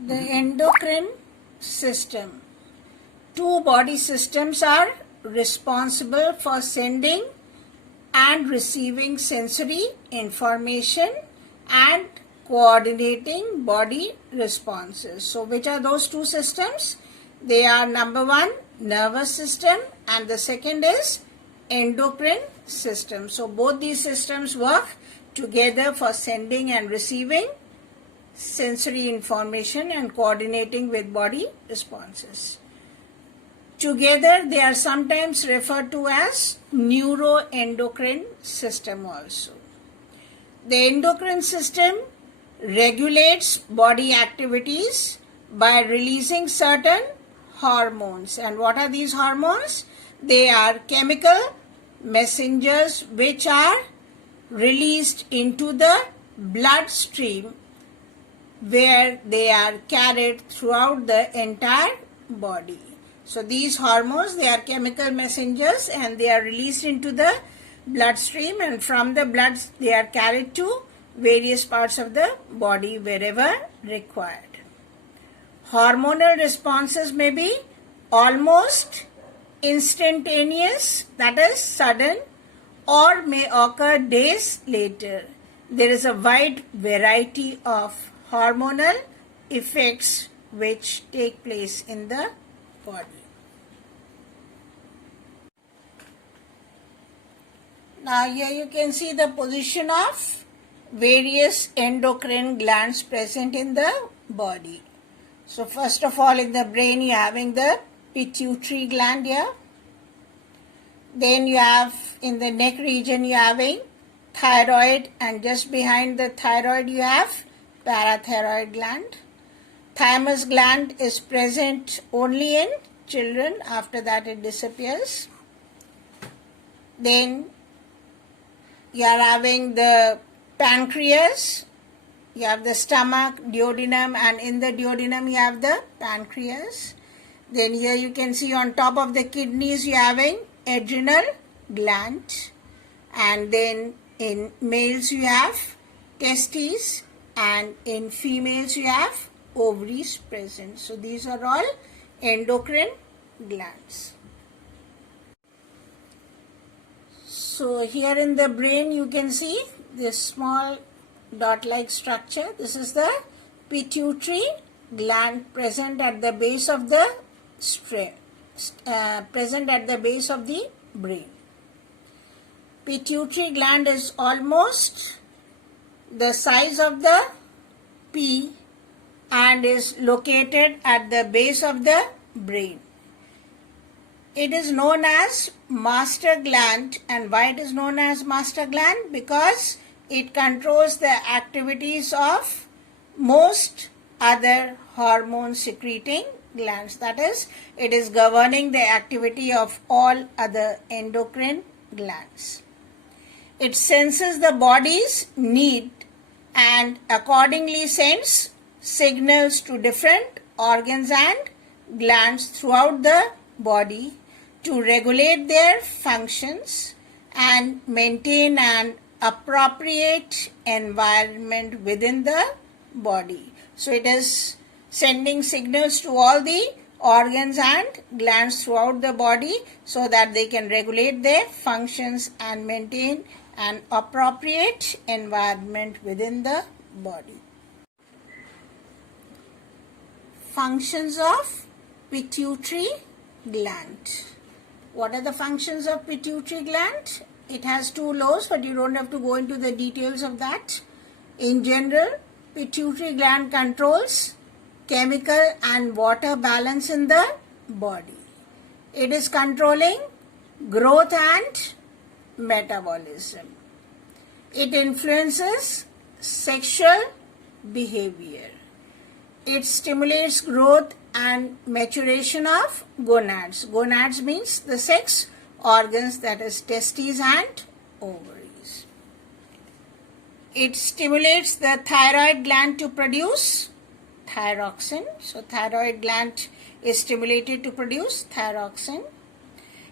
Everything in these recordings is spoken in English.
The endocrine system. Two body systems are responsible for sending and receiving sensory information and coordinating body responses. So which are those two systems? They are number one, nervous system, and the second is endocrine system. So both these systems work together for sending and receiving sensory information and coordinating with body responses. Together they are sometimes referred to as neuroendocrine system also. The endocrine system regulates body activities by releasing certain hormones. And what are these hormones? They are chemical messengers which are released into the bloodstream, where they are carried throughout the entire body. So these hormones, they are chemical messengers and they are released into the bloodstream, and from the blood they are carried to various parts of the body wherever required. Hormonal responses may be almost instantaneous, that is sudden, or may occur days later. There is a wide variety of hormonal effects which take place in the body. Now here you can see the position of various endocrine glands present in the body. So first of all, in the brain you are having the pituitary gland here. Then you have in the neck region you are having thyroid, and just behind the thyroid you have parathyroid gland. Thymus gland is present only in children, after that it disappears. Then you are having the pancreas, you have the stomach, duodenum, and in the duodenum you have the pancreas. Then here you can see on top of the kidneys you are having adrenal gland, and then in males you have testes, and in females you have ovaries present. So these are all endocrine glands. So here in the brain you can see this small dot-like structure. This is the pituitary gland present at the base of the brain. Pituitary gland is almost the size of the pea and is located at the base of the brain. It is known as master gland. And why it is known as master gland? Because it controls the activities of most other hormone secreting glands. That is, it is governing the activity of all other endocrine glands. It senses the body's need and accordingly sends signals to different organs and glands throughout the body to regulate their functions and maintain an appropriate environment within the body. So it is sending signals to all the organs and glands throughout the body so that they can regulate their functions and maintain an appropriate environment within the body. Functions of pituitary gland. What are the functions of pituitary gland? It has two lobes, but you don't have to go into the details of that. In general, pituitary gland controls chemical and water balance in the body. It is controlling growth and metabolism. It influences sexual behavior. It stimulates growth and maturation of gonads. Gonads means the sex organs, that is testes and ovaries. It stimulates the thyroid gland to produce thyroxine. So thyroid gland is stimulated to produce thyroxine.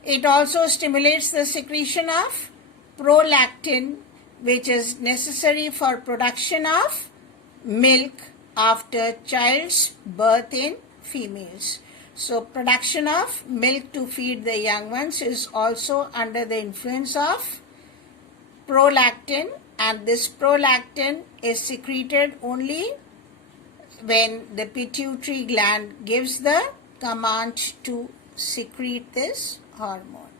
It also stimulates the secretion of prolactin, which is necessary for production of milk after child's birth in females. So production of milk to feed the young ones is also under the influence of prolactin, and this prolactin is secreted only when the pituitary gland gives the command to secrete this hormone.